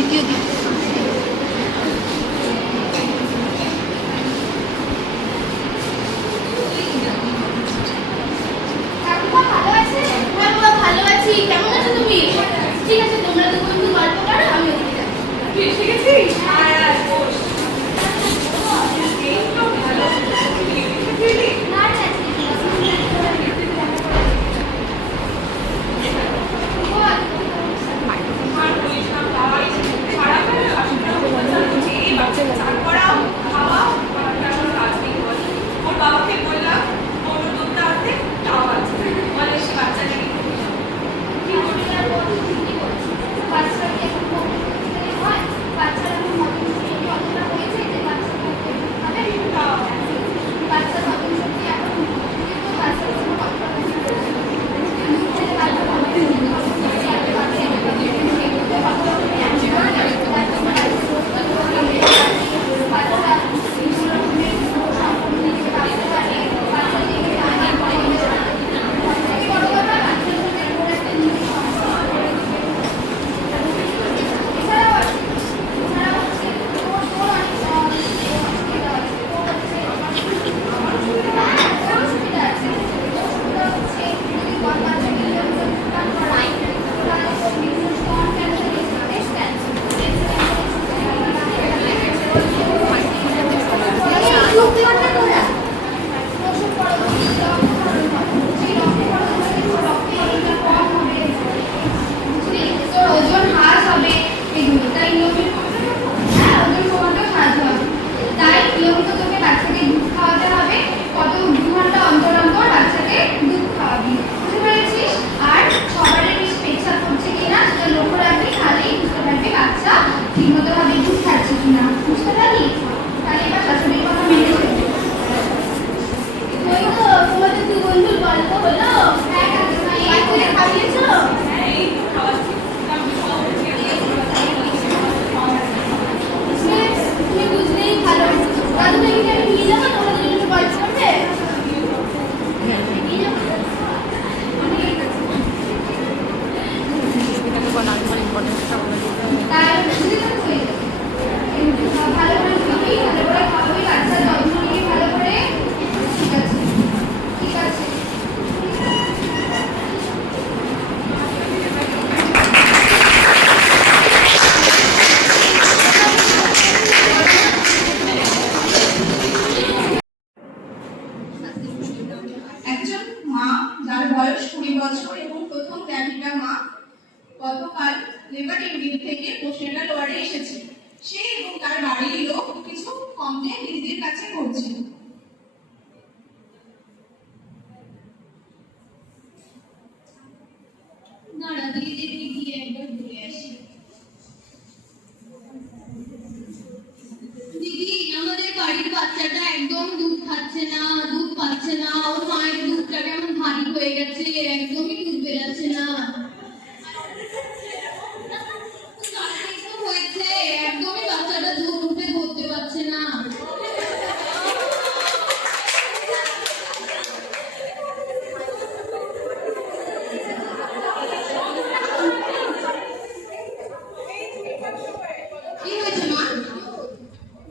দ্বিতীয় দিন। ভালো আছি, কেমন আছো তুমি? ঠিক আছে, তোমরা তো বন্ধু গল্প করো, আমি ওদিকে যাচ্ছি। ঠিক আছে, একজন মা যার বয়স 20 বছর এবং প্রথম গ্র্যাভিডা মা গতকাল লেবার ইউনিট থেকে পোস্টনাল ওয়ার্ডে এসেছে। সে এবং তার বাড়ির লোক কিছু কমপ্লেন দিদির কাছে করছিল। দাঁড়া, দিদিকে গিয়ে একবার ঘুরে আসি। দিদি, আমাদের বাড়ির বাচ্চাটা একদম দুধ খাচ্ছে না, দুধ পাচ্ছে না। ওর মায়ের দুধটা কেমন ভারী হয়ে গেছে, একদমই দুধ বেরাচ্ছে না। হয়েছে, একদমই বাচ্চাটা দুধ মুখে ধরতে পারছে না। কি হয়েছে মা?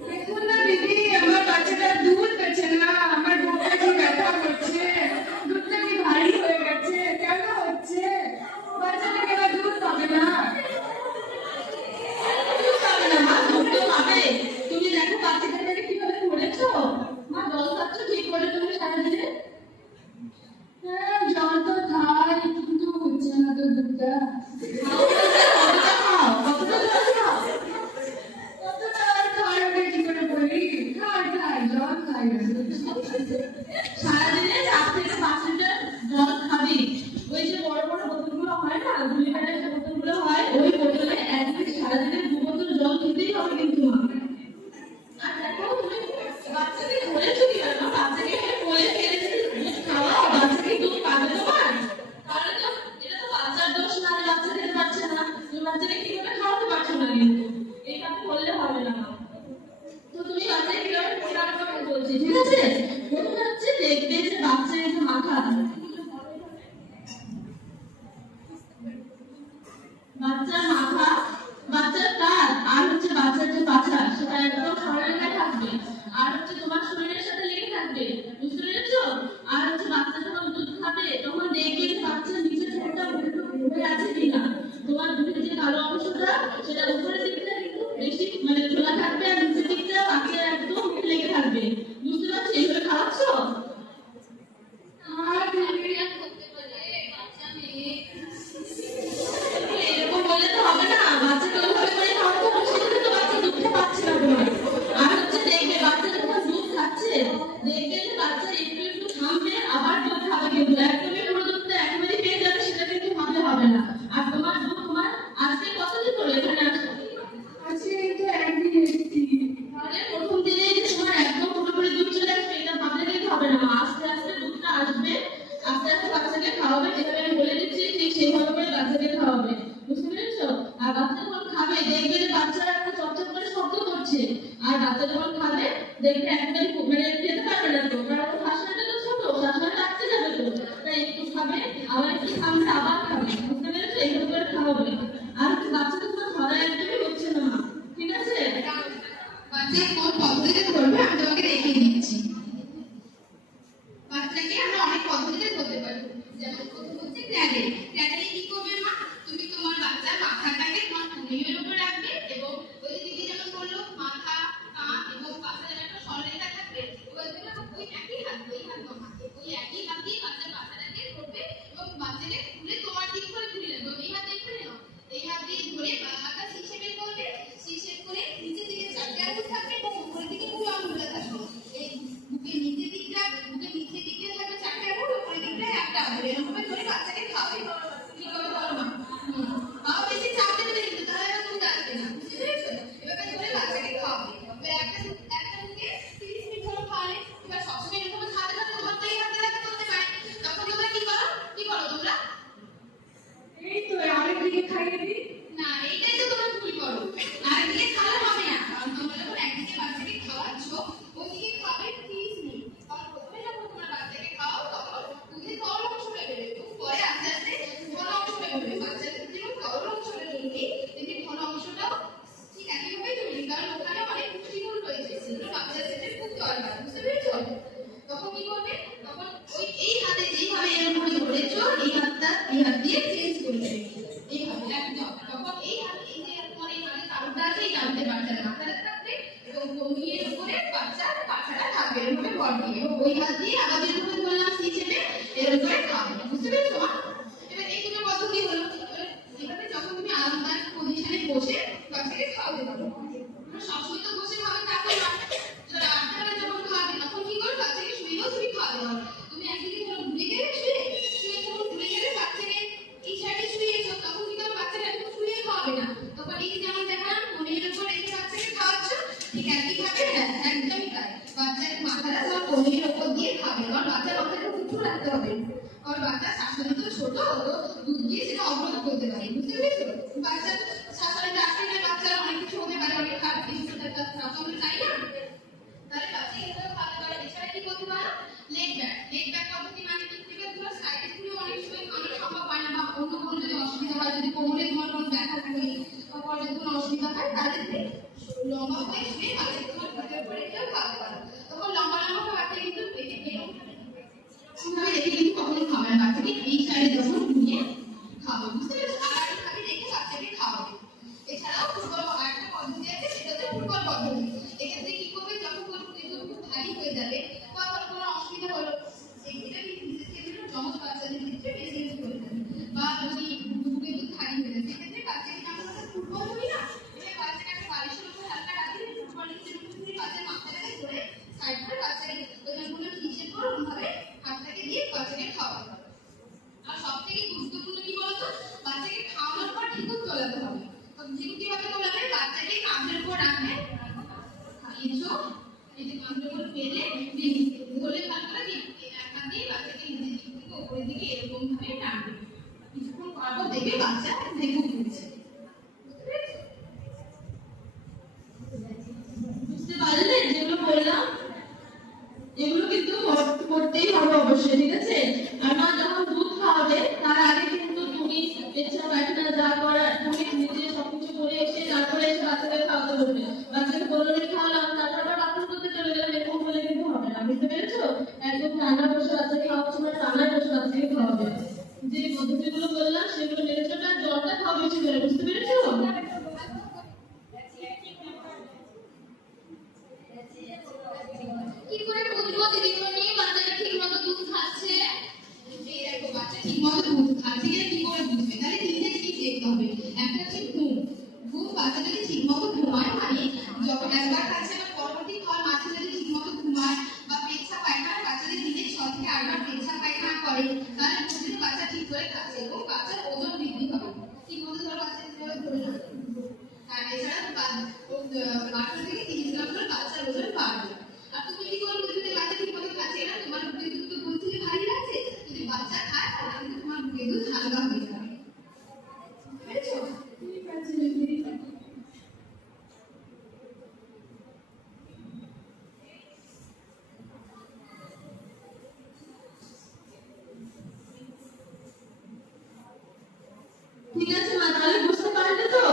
দেখুন না দিদি, আমার বাচ্চাটা দুধ পেছে না, আমার বুকটা কি ব্যথা করছে, দুধটা কি ভারী হয়ে গেছে, কেন হচ্ছে? বাচ্চাটা কেন দুধ পাবে না? দুধ পাবে না মা, দুধ তো পাবে। তুমি দেখো বাচ্চাটাকে কিভাবে ধরেছো। মা, জল খাচ্ছ ঠিক করে তুমি সারাদিনে? হ্যাঁ, জল তো খাই, কিন্তু হচ্ছে না তো দুধটা। কতটা খাও, কতটা জল খাও? কতটা আর খাই, ওটা কি করে বলি? খাই, জল খাই না। সারাদিনে 4 থেকে 5 লিটার জল খাবি। ওই যে বড় বড় বোতলগুলো হয় না, 2 লিটারের যে বোতলগুলো হয়, ওই বোতলে একদিন সারাদিনে 2 বোতল জল খেতেই হবে কিন্তু মা। আর দেখো তুমি বাচ্চাকে ধরেছো কি না? বাচ্চাকে কোলে ফেলেছে, দুধ খাওয়াও, বাচ্চাকে দুধ পাবে তোমার? তাহলে তো এটা তো বাচ্চার দোষ না, বাচ্চা খেতে পারছে না। তুমি বাচ্চাকে কিভাবে খাওয়াতে পারছো না? কিন্তু এইভাবে করলে হবে না। তো তুমি বাচ্চাকে কিভাবে পোষণ করবে বলছি, ঠিক আছে? প্রথমে হচ্ছে দেখবে যে বাচ্চার এই যে মাথা, বাচ্চার মাথা, বাচ্চার কাঁধ, সেটা উপরের দিকটা কিন্তু বেশি মানে খোলা থাকবে আর নিচের দিকটা বাচ্চার একদম মুখে লেগে থাকবে। বুঝতে পারছো? এইভাবে খাওয়াচ্ছ? আর ডেলিভারি আর করতে পারে বাচ্চা মেয়ে। এরকম বললে তো হবে না, বাচ্চাকে ওইভাবে করে খাওয়াতে হবে, সেটাতে তো বাচ্চা দুধটা পাচ্ছে না তোমার। আর হচ্ছে দেখবে বাচ্চা যখন দুধ খাচ্ছে, দেখবে যে বাচ্চা একটু একটু থামবে আবার দুধ খাবে, কিন্তু একদমই পুরো দুধটা একেবারেই পেয়ে যাবে সেটা কিন্তু ভাবলে হবে না। আর তোমার দুধ তোমার আজকে কতদিন হলো এখানে আসা? আজকে তো একদিন এসেছি। তাহলে প্রথম দিনেই যে তোমার একদম পুরোপুরি দুধ চলে আসবে এটা ভাবলে কিন্তু হবে না। আস্তে আস্তে দুধটা আসবে, আস্তে আস্তে বাচ্চাকে খাওয়াবে, যেভাবে আমি বলে দিচ্ছি ঠিক সেইভাবে করে বাচ্চাকে খাওয়াবে। বুঝতে পেরেছো? আর বাচ্চা যখন খাবে দেখবে যে বাচ্চারা একটা চপচপ করে শব্দ করছে, আর বাচ্চা যখন খাবে দেখবে একদম মানে খেতে পারবে না, তো কারণ ওর শ্বাসনালীটা তো ছোট, শ্বাসনালীটা আটকে যাবে, তো তাই একটু খাবে আবার একটু থামবে আবার খাবে। বুঝতে পেরেছো? এইভাবে করে খাওয়াবে। আর বাচ্চা তো তোমার ধরা একদমই হচ্ছে না মা, ঠিক আছে? বাচ্চা কোন পদ্ধতিতে ধরবে আমি তোমাকে দেখিয়ে দিচ্ছি। বাচ্চাকে আমরা অনেক পদ্ধতিতে ধরতে পারি। যেমন প্রথম হচ্ছে ক্র্যাডেল। ক্র্যাডেলে কি করবে মা? তুমি তোমার বাচ্চার মাথাটাকে তোমার কোলের উপর রাখবে এবং ওই যে দিদি যেমন বললো মাথা, কাঁধ এবং পাশে যেন একটা সরলরেখা থাকবে। এবার তুমি ওই একই হাত, ওই হাত মাথাতে, ওই একই হাত দিয়ে বাচ্চার মাথাটাকে ধরবে এবং বাচ্চাকে তুলে তোমার দিক করে তুলে নেবে। এই হাত দিয়ে তুলে নাও। এই হাত দিয়ে ধরে হাতটা হিসেবে করবে, হিসেব করে নিচের দিকে চারটে আঙুল থাকবে এবং উপরের দিকে পুরো আঙুলটা থাকবে। এই বুকের নিচের দিকটা, বুকের নিচের দিকে থাকবে চারটে আঙুল, উপরের দিকটায় একটা আঙুল। এরকম ভাবে ধরে বাচ্চাকে খাওয়াবে। ঠিক হবে বলো মা? বাবা বেশি চাপ দেবে না কিন্তু, তাহলে আবার দুধ আসবে না। বুঝতে পেরেছো? এভাবে ধরে বাচ্চাকে খাওয়াবে। এবার একটা মুখে 30 মিনিট ধরে খাওয়ালে। এবার সবসময় এরকম হাতে হাতে ধরতেই হাতে হাতে করতে পারে। তখন তোমরা কি করো? কি করো তোমরা? এই তো আরেকদিকে খাইয়ে দিই। না, এইটাই তো তোমরা ভুল করো। আরেকদিকে খাওয়ালে হবে না, কারণ তোমরা যখন একদিকে বাচ্চাকে খাওয়াচ্ছ ওইদিকে খাবে 30 মিনিট। কারণ প্রথমে যখন তোমরা বাচ্চাকে খাওয়াও তখন দুধের তরল অংশটা বেরোবে, এবং পরে আস্তে আস্তে ঘন অংশটা বেরোবে। বাচ্চাদের যেমন তরল অংশটা বেরোবে তেমনি ঘন অংশটাও ঠিক একইভাবে তৈরি, কারণ ওখানে অনেক পুষ্টিগুণ রয়েছে, সেগুলো বাচ্চাদের ক্ষেত্রে খুব দরকার। বুঝতে পেরেছো? তখন কি করবে? তখন ওই এই হাতে যেইভাবে এরকম ধরেছো এই হাতটা এই হাত দিয়ে চেঞ্জ করবে। এইভাবে একদম। তখন এই হাতে এই যে পরে হাতে তালুটা আছে, এই তালুতে বাচ্চার মাথাটা থাকবে এবং কমিয়ে উপরে বাচ্চার পাছাটা থাকবে এরকম ভর দিয়ে। এবং ওই হাত দিয়ে আবার যেরকম বললাম হিসেবে এরকম করে খাবে। বুঝতে পেরেছো মা? এবার এই দুটো পদ্ধতি হলো। এভাবে যখন তুমি আরামদায়ক পজিশনে বসে বাচ্চাকে খাওয়াতে পারো। সবসময় তো বসে খাওয়াতে পারবে না। রাত্রেবেলা যখন খাওয়াবে তখন কি করবে? বাচ্চাকে শুয়েও তুমি খাওয়াতে পারো। তুমি একদিকে ধরো ভুলে গেলে শুয়ে যখন ভুলে গেলে বাচ্চাকে এই সাইডে শুয়েছো, তখন কি করবে? বাচ্চাকে একদম শুয়ে খাওয়াবে না। তখন এই যে যেমন দেখালাম কোলের উপর রেখে বাচ্চাকে খাওয়াচ্ছ, ঠিক একইভাবে একদমই তাই। বাচ্চার মাথাটা তোমার কোলের উপর দিয়ে খাবে, কারণ বাচ্চার মাথাটা উঁচু রাখতে হবে, কারণ বাচ্চার শ্বাসনালী তো ছোট, তো দুধ দিয়ে সেটা অবরোধ করতে পারে। বুঝতে পেরেছো? বাচ্চার শ্বাসনালীটা আসলে বাচ্চারা অনেক কিছু হতে পারে, অনেক খারাপ কিছু হতে পারে, আমরা চাই না। তাহলে বাচ্চাকে এভাবে খাওয়াতে পারো। এছাড়া কি করতে পারো? Leg back. লেগ ব্যাক পদ্ধতি মানে কি? তোমার সাইডে ঘুরে অনেক সময় খাওয়ানো সম্ভব হয় না, বা অন্য কোনো যদি অসুবিধা হয়, যদি কোমরে তোমার কোনো ব্যথা থাকে বা পরে যদি কোনো অসুবিধা হয়, তাহলে তুমি লম্বা হয়ে শুয়ে বাচ্চাকে তোমার পিঠের উপরে রেখেও খাওয়াতে পারো। তখন লম্বা লম্বা বাচ্চা কিন্তু পেটে এরকম ভাবে রেখে কিন্তু কখনো খাবে না। বাচ্চাকে এই সাইডে যখন ঘুরিয়ে খাবে। বুঝতে পেরেছো? আর ভাবে রেখে বাচ্চাকে খাওয়াবে। এছাড়াও ফুটবল আরেকটা পদ্ধতি আছে, সেটা হচ্ছে ফুটবল পদ্ধতি। এক্ষেত্রে কি করবে? যখন কোনো দুধ খুব ভারী হয়ে যাবে বা কোনো অসুবিধা হলো, এটা বিশেষ ক্ষেত্রে যমজ বাচ্চাদের ক্ষেত্রে বেশি ইউজ করে থাকে, বা যদি বুকে দুধ ভারী হয়ে যায় সেক্ষেত্রে বাচ্চাকে যেমন আমরা ফুটবল ধরি না, এটা বাচ্চাকে একটা বালিশের উপর হালকা রাখলে ফুটবলের যেরকম তুমি বাচ্চার মাথাটাকে ধরে সাইড করে বাচ্চাকে ওইখানে হিসেব করে ওইভাবে হাতটাকে দিয়ে বাচ্চাকে খাওয়াতে হবে। আর সব থেকে গুরুত্বপূর্ণ কি বলতো? বাচ্চাকে খাওয়ানোর পর ঠিকুন তোলাতে হবে। ঠিকুন কিভাবে তোলাবে? বাচ্চাকে কাঁধের উপর রাখবে, খাইয়েছো, এই যে কাঁধের উপর ফেলে ধরে ভালো করে এক হাত দিয়ে বাচ্চাকে নিচের দিক থেকে উপরের দিকে এরকম ভাবে টানবে। কিছুক্ষণ পর দেখবে বাচ্চা ঢেকুর তুলছে। বুঝতে পারলে যেগুলো বললাম? এগুলো কিন্তু করতেই হবে অবশ্যই, ঠিক আছে? আর মা যখন দুধ খাওয়াবে তার আগে কিন্তু তুমি ইচ্ছা পায়খানা যা করার তুমি নিজে সবকিছু করে এসে তারপরে এসে বাচ্চাকে খাওয়াতে বলবে। বাচ্চাকে বললে খাওয়ালাম তারপর আবার বাথরুম করতে চলে গেলাম, এরকম বলে কিন্তু হবে না। বুঝতে পেরেছো? একদম ঠান্ডা বসে বাচ্চাকে খাওয়াচ্ছ না, ঠান্ডায় বসে বাচ্চাকে খাওয়াবে। যে পদ্ধতিগুলো বললাম সেগুলো মেনে চলবে, আর জলটা খাওয়া বেশি করে। বুঝতে পেরেছো? 18 থেকে 30 গ্রাম করে বাচ্চার ওজন বাড়বে। আর তুমি কি করে বুঝবে বাচ্চা ঠিকমতো খাচ্ছে না? তোমার বুকের দুধ তো বলছে যে ভারী লাগছে, যদি বাচ্চা খায় তাহলে কিন্তু তোমার বুকের দুধ হালকা হয়ে যাবে। বুঝেছো? ঠিক আছে দিদি। ঠিক আছে মা, তাহলে বুঝতে পারলে তো?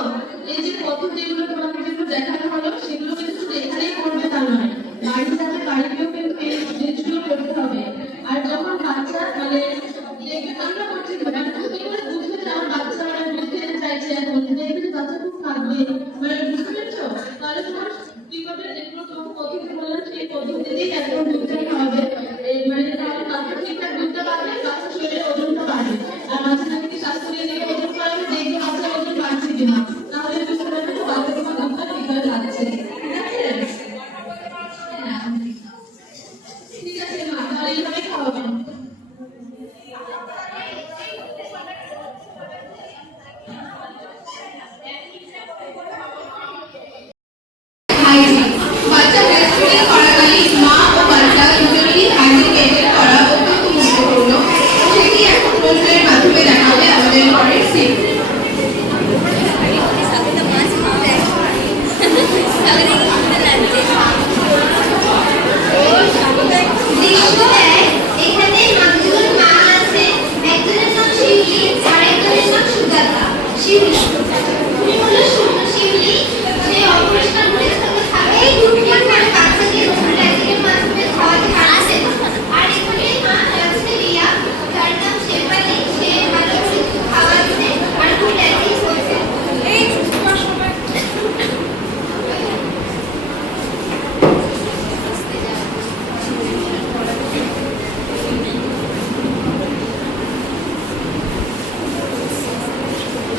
এই যে পদ্ধতিগুলো তোমাকে যেগুলো দেখানো হলো সেগুলো কিন্তু শুধু এখানেই করবে তা নয়, বাড়িতে যাবে বাড়িতেও কিন্তু এই জিনিসগুলো করতে হবে। আর যখন বাচ্চা মানে দেখবে আমরা করছি তো, মানে তুমি করে বুঝবে যে আমার বাচ্চা মানে দুধ খেতে চাইছে, এখন দেখবে যে বাচ্চা খুব কাঁদবে, মানে বুঝতে পেরেছো? তাহলে তোমার কি করবে, যেগুলো তোমাকে পদ্ধতি বললাম সেই পদ্ধতিতেই একদম দুধটা খাওয়াবে। এই মানে তাহলে বাচ্চা ঠিকঠাক দুধটা পাবে, বাচ্চার শরীরে ওজনটা বাড়বে। আর মাঝে মাঝে স্বাস্থ্য নিয়ে গিয়ে ওজন বাড়াবে, দেখবে বাচ্চার ওজন বাড়ছে কিনা, তাহলে বুঝতে পারবে যে বাচ্চা তোমার দুধটা ঠিকভাবে খাচ্ছে। ঠিক আছে মা, তাহলে এইভাবে খাওয়াবেন। হাইজিন। বাচ্চা ব্রেস্টফিডিং করাকালীন মা ও বাচ্চা দুজনেরই হাইজিন মেনটেন করা অত্যন্ত গুরুত্বপূর্ণ। সেটি এখন প্রশ্নের মাধ্যমে দেখাবে আমাদের ঘরের সিপ। এখানে মানুষজন মা আছে, একজনের নাম শিউলি আর একজনের নাম সুজাতা। শিউলি উনি হলো শিউলি, যে অপারেশন পরিচ্ছন্ন থাকে, দুপুর করে বাচ্চাকে ভ্যাকসিনের মাধ্যমে খাওয়াতে পারছে। আর এখানে মা আছে রিয়া, যার নাম শেফালি, সে ভালো করে খাওয়াচ্ছে আর খুব ল্যাকটিক হচ্ছে। এই তোমার সবাই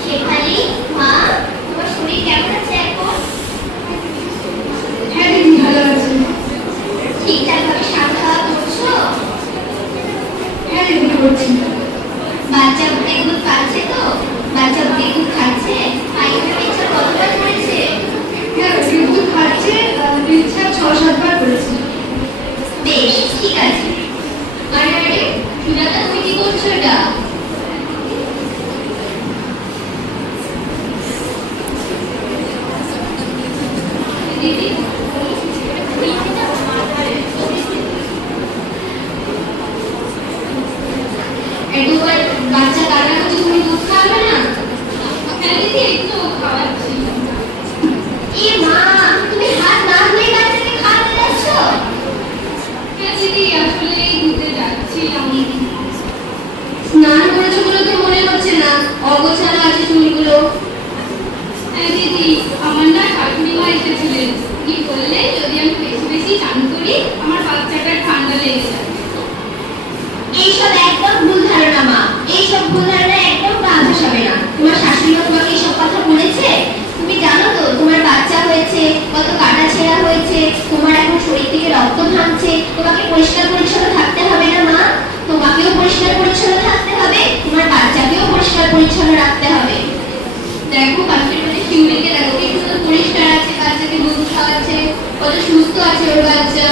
শেফালি, মা তোমার শরীর কেমন আছে এখন? হ্যাঁ দিদি, ভালো আছে। ঠিকঠাক ভাবে স্বাদ খাওয়া করছো? হ্যাঁ দিদি, করছি। বাচ্চা বুকের দুধ খাচ্ছে তো? বাচ্চা বুকের দুধ খাচ্ছে? পায়খানা পেচ্ছাপ কতবার করেছে? হ্যাঁ, কিন্তু খাচ্ছে, ইচ্ছা 6-7 বার করেছি। বেশ, ঠিক আছে। আরে আরে, সুজাতা তুমি কি করছো এটা? দিদি, একবার বাচ্চা কান্না করছে, তুমি দুধ খাওয়াবে না? হ্যাঁ দিদি, এই তো খাওয়াচ্ছি। এ মা, তুমি হাত না ধুয়ে বাচ্চাকে খাওয়াতে যাচ্ছ? হ্যাঁ দিদি, আসলে ঘুরতে যাচ্ছিলাম। স্নান করেছো বলে তো মনে হচ্ছে না, অগোছালো আছে চুলগুলো। হ্যাঁ দিদি, আমার না শাশুড়ি মা এসেছিলেন। কি বললে যদি আমি বেশি বেশি চান করি আমার বাচ্চাটার ঠান্ডা লেগে যাবে। এইসব একদম ভুল ধারণা মা, এইসব ভুল ধারণা একদম গা ভাসাবে না। তোমার শাশুড়ি মা তোমাকে এইসব কথা বলেছে? তুমি জানো তো তোমার বাচ্চা হয়েছে, কত কাটা ছেঁড়া হয়েছে, তোমার এখন শরীর থেকে রক্ত ঘামছে, তোমাকে পরিষ্কার পরিচ্ছন্ন থাকতে হবে না মা? তোমাকেও পরিষ্কার পরিচ্ছন্ন থাকতে হবে, তোমার বাচ্চাকেও পরিষ্কার পরিচ্ছন্ন রাখতে হবে। দেখো পাশের বাড়ির শিউলিকে দেখো, কি সুন্দর পরিষ্কার আছে, বাচ্চাকে দুধ খাওয়াচ্ছে, কত সুস্থ আছে ওর বাচ্চা।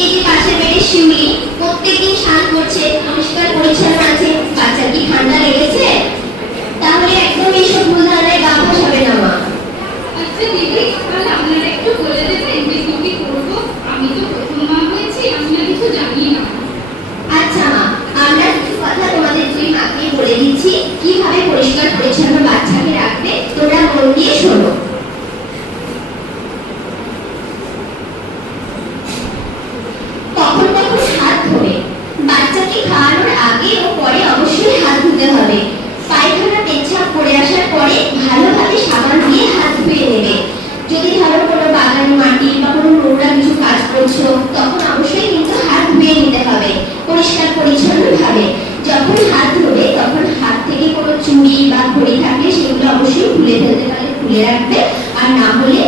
এই যে পাশের বেডের শিউলি প্রত্যেকদিন স্নান করছে, পরিষ্কার পরিচ্ছন্ন আছে, বাচ্চার কি ঠান্ডা লেগেছে? তাহলে একদম এইসব ভুল ধারণায় গা ভাসাবে না মা। আচ্ছা দিদি, তাহলে আপনারা একটু বলে দেবেন যে কি কি করবো? আমি তো প্রথম মা হয়েছি, আমি না কিছু জানি না। আচ্ছা মা, আমরা কিছু কথা তোমাদের দুই মাকে বলে দিচ্ছি কিভাবে পরিষ্কার পরিচ্ছন্ন বাচ্চাকে রাখবে, তোমরা মন দিয়ে শোনো। কখন কখন হাত ধোবে? বাচ্চাকে খাওয়ানোর আগে ও পরে অবশ্যই হাত ধুতে হবে। পায়খানা পেচ্ছাপ করে আসার পরে ভালোভাবে সাবান দিয়ে হাত ধুয়ে নেবে। যদি ধরো কোনো বাগানে মাটি বা কোনো নোংরা কিছু কাজ করছো, তখন অবশ্যই কিন্তু হাত ধুয়ে নিতে হবে পরিষ্কার পরিচ্ছন্ন ভাবে। যখন হাত ধোবে তখন হাত থেকে কোনো চুড়ি বা ঘড়ি থাকলে সেগুলো অবশ্যই খুলে ফেলতে পারলে খুলে রাখবে, আর না হলে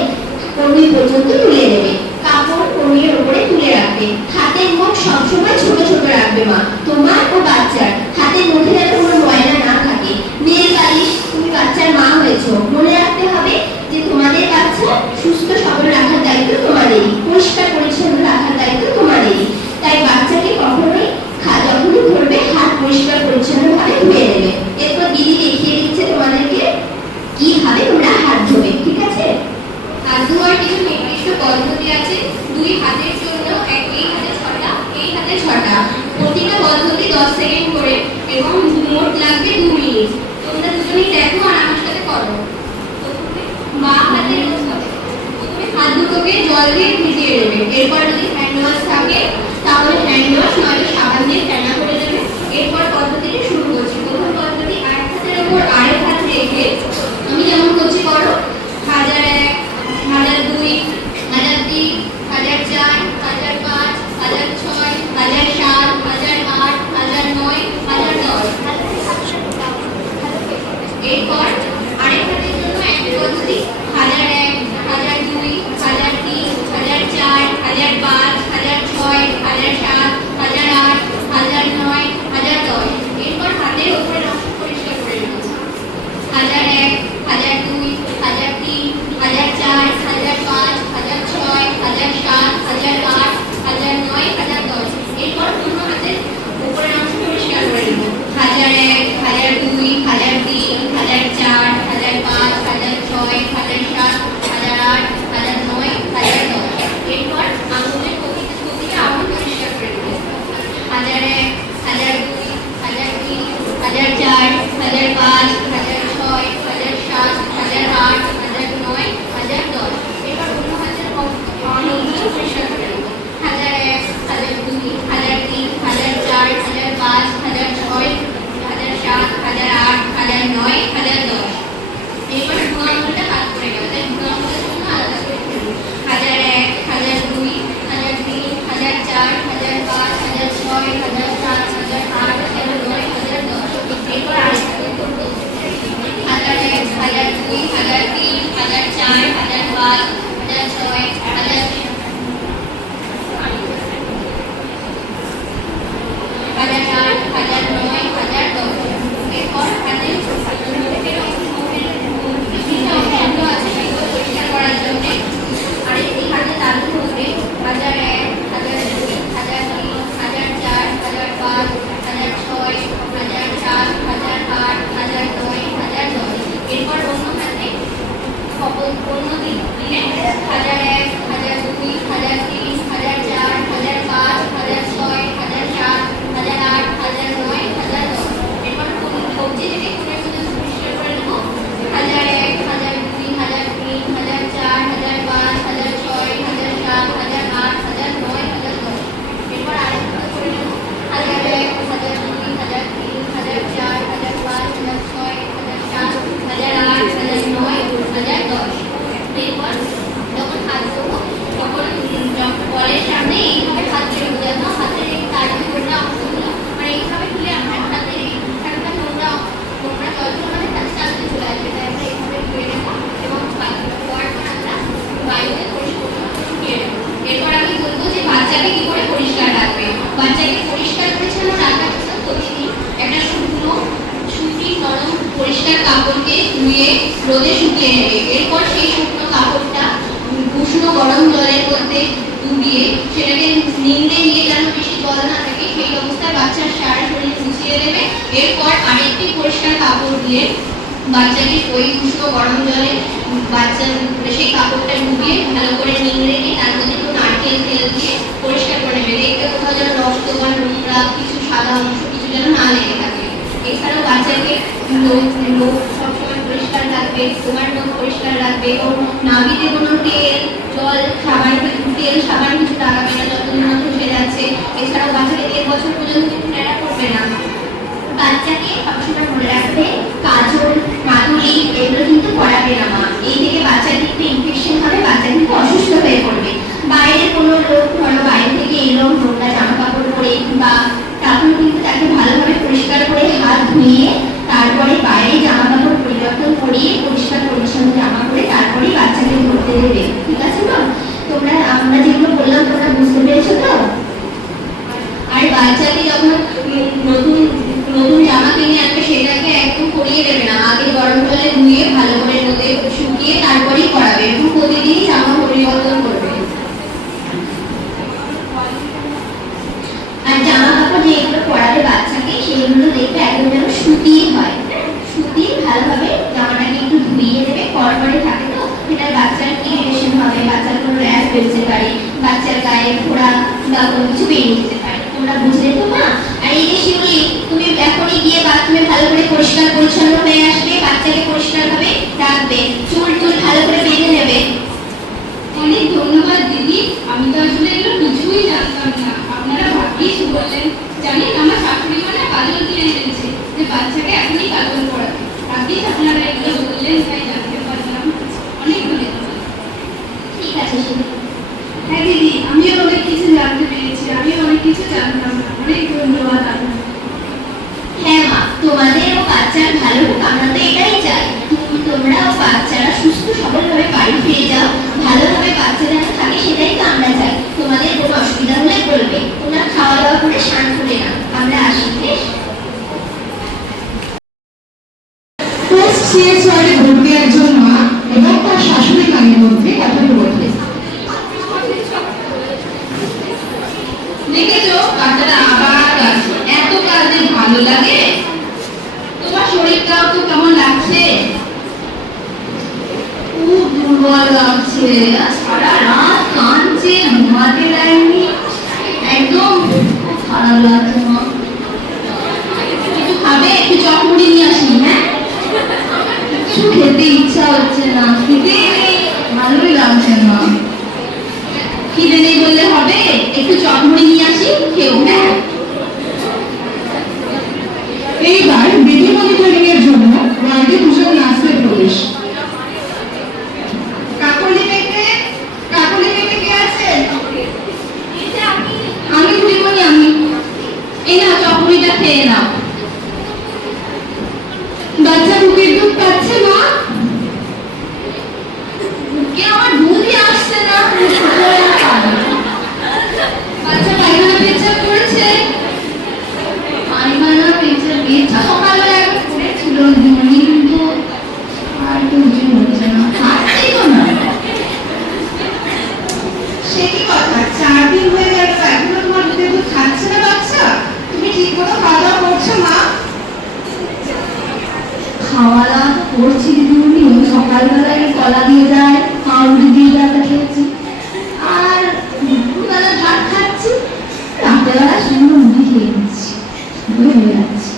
কনুই পর্যন্ত তুলে নেবে। কাপড় কনুইয়ের উপরে তুলে রাখবে। হাতের মুখ সবসময় ছোট ছোট রাখবে মা, তোমার ও বাচ্চার। হাতের মধ্যে যেন কোনো ময়লা না থাকে। নেল পালিশ, তুমি বাচ্চার মা হয়েছো, মনে রাখতে হবে যে তোমাদের বাচ্চা সুস্থ দুটোকে জল দিয়ে ভিজিয়ে দেবে। এরপর যদি হ্যান্ড ওয়াশ থাকে তাহলে হ্যান্ড ওয়াশ নয়তো সাবান দিয়ে ফেনা করে দেবে। এরপর পদ্ধতিটি শুরু করছি। প্রথম পদ্ধতি, এক হাতের উপর আরেক হাত রেখে আমি যেমন করছি করো। 1001, 1002, 1003, 1004, 1005, 1006, 1007, 1008, 1009, 1010। এরপর আরেক হাতের জন্য একই পদ্ধতি, 1001, 1002, 1003, 1004, 1005, 1006, 1007, 1008, 1009, 1010। এরপর হাতের উপরের অংশ পরিষ্কার করে নেব। 1001, 1002, 1003, 1004, 1005, 1006, 1007, 1008, 1009, 1010। এরপর অন্য হাতের উপরের অংশ পরিষ্কার করে নেব। 1001, 1002, 1003, 1004, 1005, 1006, 1007, 1008, 1009, 1010। এরপর আঙুলের প্রতিটা আঙুল পরিষ্কার করে নেব। 1001, 1002, 1003, 1004, 1005, 1006, 1007, 1008, 1009, 1010। এরপর অন্য হাতের আঙুলগুলো পরিষ্কার করে নেব। 1001, 1002, 1003, 1004, 1005, 1006, 1007, 1008, 1009, 1010। এরপর বুড়ো আঙুলটা হাত করে নেব। তাই বুড়ো আঙুলের জন্য আলাদা করে নেব। 1001, 1002, 1003, 1004, 1005, 1006, 1007, 1008, 1009, 1010। এরপর আরেকটা করব। 1001, 1002, 1003, 1004, 1005, 1006, 1007, 1008, 1009, 1010। এরপর হাতের মুখের অংশ আছে সেগুলো পরিষ্কার করার জন্য আরেকটি হাতে তালু ধরবে। 1001, 1002, 1003, 1004, 1005, 1006, 1007, 1008, 1009, 1010। এরপর অন্য হাতে অন্য দিনে 1001, 1002, 1003, 1004, 1005, 1006, 1007, 1008, 1009, 1010। এরপর কবজি থেকে কোণের মধ্যে পরিষ্কার করে নেব। 1001, 1002, 1003, 1004, 1005, 1006, 1007, 1008, 1009, 1010। এরপর আরেকটা করে নেব। 1001, 1002, 1003, 1004, 1005, 1006, 1007, 1008, 1009, 1010। এরপর যখন হাত ধোবো তখন বলের সামনে এইভাবে হাত রেখে যেন হাতের এই তালু নোংরা অংশগুলো মানে এইভাবে তুলে আমরা হাতের এইখানটা নোংরা জলগুলো আমাদের হাতে চালতে চলে আসবে। তাই আমরা এইভাবে ধুয়ে নেবো এবং পর আমরা বাইরে পরিষ্কার শুকিয়ে নেবো। এরপর আমি বলবো যে বাচ্চাকে কি করে পরিষ্কার রাখবে। বাচ্চাকে পরিষ্কার পরিচ্ছন্ন রাখার জন্য প্রতিদিন একটা শুকনো সুতি নরম পরিষ্কার কাপড়কে ধুয়ে রোদে শুকিয়ে নেবে। এরপর সেই শুকনো কাপড়টা উষ্ণ গরম জলের মধ্যে ডুবিয়ে সেটাকে নিংড়ে নিয়ে যেন বেশি জল না থাকে সেই অবস্থায় বাচ্চার সারা শরীর মুছিয়ে দেবে। এরপর আরেকটি পরিষ্কার কাপড় দিয়ে বাচ্চাকে ওই উষ্ণ গরম জলে বাচ্চার সেই কাপড়টা ডুবিয়ে ভালো করে নিংড়ে নিয়ে তার মধ্যে একটু নারকেল তেল দিয়ে পরিষ্কার করে নেবে। দেখবে কোথাও যেন রক্ত বা নোংরা কিছু সাদা অংশ কিছু যেন না লেগে থাকে। এছাড়াও বাচ্চাকে নখ সবসময় পরিষ্কার রাখবে, তোমার নখ পরিষ্কার রাখবে এবং নাভিতে কোনো তেল জল সাবান তেল সাবান কিছু লাগাবে না যতদিন না খসে যাচ্ছে। এছাড়াও বাচ্চাকে 1 বছর পর্যন্ত কিন্তু ন্যাড়া করবে না। বাচ্চাকে সবসময় মনে রাখবে কাজল মাদুলি এগুলো কিন্তু পরাবে না মা। এই থেকে বাচ্চার কিন্তু ইনফেকশন হবে, বাচ্চা কিন্তু অসুস্থ হয়ে পড়বে। বাইরে কোনো লোক ধরো বাইরে থেকে এলো নোংরা জামা কাপড় পরে বা তখন কিন্তু তাকে ভালোভাবে পরিষ্কার করে হাত ধুয়ে তারপরে বাইরে জামা কাপড় পরিবর্তন করিয়ে পরিষ্কার পরিচ্ছন্ন জামা করে তারপরে বাচ্চাকে ধরতে দেবে। ঠিক আছে তো? আমরা যেগুলো বললাম তোমরা বুঝতে পেরেছো তো? আর বাচ্চাকে যখন নতুন নতুন জামা কিনে আনবে সেটাকে একদম পরিয়ে দেবে না, আগে গরম জলে ধুয়ে ভালো করে রোদে শুকিয়ে তারপরেই পরাবে এবং প্রতিদিনই জামা পরিবর্তন করবে। আর জামা কাপড় যেগুলো পরাবে বাচ্চাকে সেগুলো দেখবে একদম যেন সুতির হয়, সুতির ভালোভাবে জামাটাকে একটু ধুইয়ে দেবে। কড়কড়ে থাকে তো সেটা বাচ্চার ইরিটেশন হবে, বাচ্চার কোনো র্যাশ বেরোতে পারে, বাচ্চার গায়ে ফোড়া বা কোনো কিছু বেরিয়ে যেতে পারে। তোমরা বুঝলে তো মা? আর এই যে শিউলি তুমি এখনই গিয়ে বাথরুমে ভালো করে পরিষ্কার পরিচ্ছন্ন হয়ে আসবে, বাচ্চাকে পরিষ্কার ভাবে রাখবে, চুল ভালো করে বেঁধে নেবে। অনেক দুর্বল লাগছে, আর সারা রাত কাঁদছে, ঘুমাতে দেয়নি, একদম খুব খারাপ লাগছে মা। কিছু খাবে? একটু চপ মুড়ি নিয়ে আসি। হ্যাঁ, কিছু খেতে ইচ্ছা হচ্ছে না, খেতে নেই, ভালোই লাগছে না। খিদে নেই বললে হবে, একটু চপ মুড়ি নিয়ে আসি, খেও। হ্যাঁ, এইবার বেবি মনিটরিং এর জন্য ওয়ার্ডে দুজন নার্সের প্রবেশ। কাকলি পেটে কে আছে? আমি দিদিমণি, আমি। এই নাও চপ মুড়িটা খেয়ে নাও। বাচ্চা বুকের দুধ পাচ্ছে মা? বুকে আমার দুধই আসছে না। বাচ্চা পায়খানা পেচ্ছাপ করেছে? পায়খানা পেয়েছে, পেয়েছে সকালবেলা একবার করেছিল দিদিমণি, কিন্তু আর তো উচিত হচ্ছে না, খাচ্ছেই তো না। সে কি কথা, 4 দিন হয়ে গেল এখনো তোমার বুকের দুধ খাচ্ছে না বাচ্চা? তুমি ঠিক মতো খাওয়া দাওয়া করছো মা? খাওয়া দাওয়া তো করছি দিদিমণি, ওই সকালবেলায় কলা দিয়ে যায়, পাউরুটি দিয়ে যাতা খেয়েছি, আর দুপুরবেলা ভাত খাচ্ছি, রাতেবেলা শুধু মুড়ি খেয়ে নিচ্ছি, হয়ে যাচ্ছে।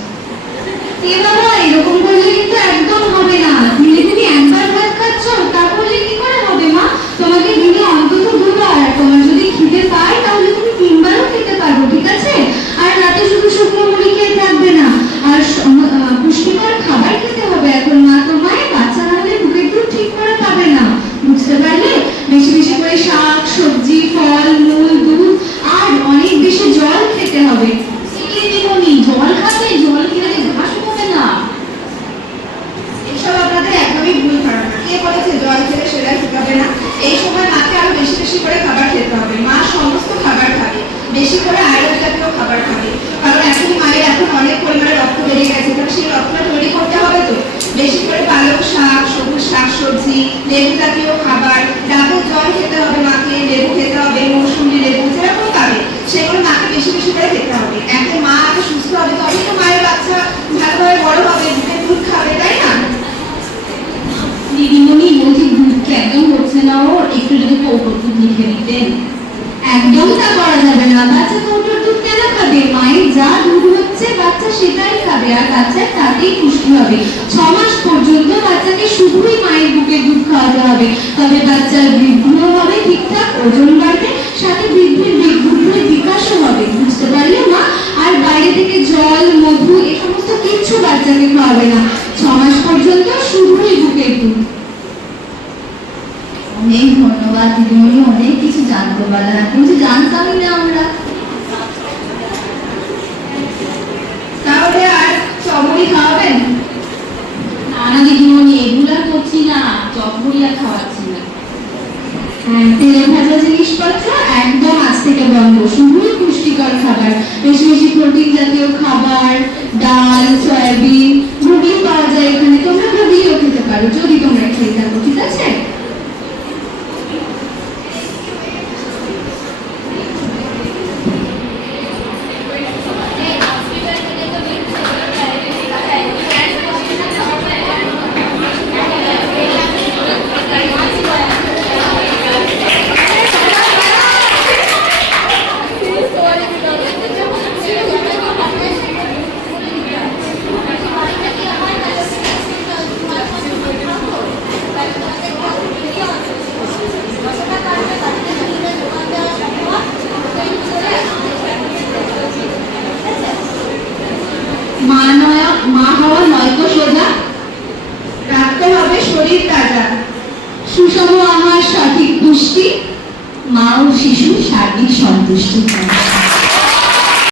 এ বাবা, এরকম করলে কিন্তু একদম হবে না। দিনে তুমি একবার ভাত খাচ্ছ, তা করলে কি করে হবে মা? তোমাকে দিনে অন্তত দুবার, তোমার যদি খিদে পায় তাহলে তুমি 3বারও খেতে পারবো, ঠিক আছে? আর রাতে শুধু শুকনো মুড়ি খেয়ে থাকবে না, আর পুষ্টিকর খাবার খেতে হবে এখন মা তোমায়। বাচ্চা না হলে বুকের দুধ ঠিক করে পাবে না, বুঝতে পারলে? বেশি বেশি করে শাক সবজি ফল মূল দুধ আর অনেক বেশি জল খেতে হবে। দিদিমণি, জল খাবে? জল খেলে যে ঘাস হবে না। এসব আপনাদের একদমই ভুল ধারণা। কে বলেছে জল খেলে সেটা ঠিক হবে না? এই সময় মাকে আরো বেশি বেশি করে খাবার খেতে হবে। মা সমস্ত খাবার খাবে, বেশি করে আয়রন জাতীয় খাবার খাবে, কারণ এখন মায়ের অনেক পরিমাণে রক্ত বেড়ে গেছে, তাহলে সেই রক্তটা তৈরি করতে হবে। তো বেশি করে পালং শাক, সবুজ শাক সবজি, লেবু জাতীয় খাবার, ডাবের জল খেতে হবে মাকে, লেবু খেতে হবে, মৌসুমী লেবু যেরকম পাবে সেগুলো মাকে বেশি বেশি করে খেতে হবে। এখন মা এত সুস্থ হবে, তবেই তো মায়ের বাচ্চা ভালোভাবে বড় হবে, বুকের দুধ খাবে, তাই না? দিদিমণি, বলছি দুধ একদম হচ্ছে না ওর, একটু যদি কৌটোর দুধ লিখে দিতেন। একদম তা করা যাবে না। বাচ্চা কৌটোর দুধ কেন খাবে? মায়ের যা দুধ হচ্ছে বাচ্চা সেটাই খাবে, আর বাচ্চার তাতেই পুষ্টি হবে। 6 মাস পর্যন্ত বাচ্চাকে শুধুই মায়ের বুকের দুধ খাওয়াতে হবে, তবে বাচ্চার বৃদ্ধিও হবে ঠিকঠাক, ওজন বাড়বে, সাথে বুদ্ধির বিকাশও হবে, বুঝতে পারলে মা? আর বাইরে থেকে জল মধু এ সমস্ত কিচ্ছু বাচ্চাকে খাওয়াবে না। 6 মাস পর্যন্ত শুধুই বুকের দুধ। অনেক ধন্যবাদ দিদিমণি, অনেক কিছু জানতে পারলাম, কিন্তু জানতামই না আমরা। তাহলে আর চমড়ি খাওয়াবেন? না না দিদিমণি, এগুলো করছি না, চপ মুড়ি আর খাওয়াচ্ছি না। হ্যাঁ, তেলে ভাজা জিনিসপত্র একদম আজ থেকে বন্ধ, শুধুই পুষ্টিকর খাবার, বেশি বেশি প্রোটিন জাতীয় খাবার, ডাল সয়াবিন মুরগি পাওয়া যায় এখানে, তোমরা মুরগিও খেতে পারো যদি তোমরা খেয়ে থাকো, ঠিক আছে? মা হওয়া নয়তো সোজা, রাখতে হবে শরীর তাজা, সুষম আহার, সঠিক পুষ্টি, মা ও শিশু সার্বিক সন্তুষ্টি।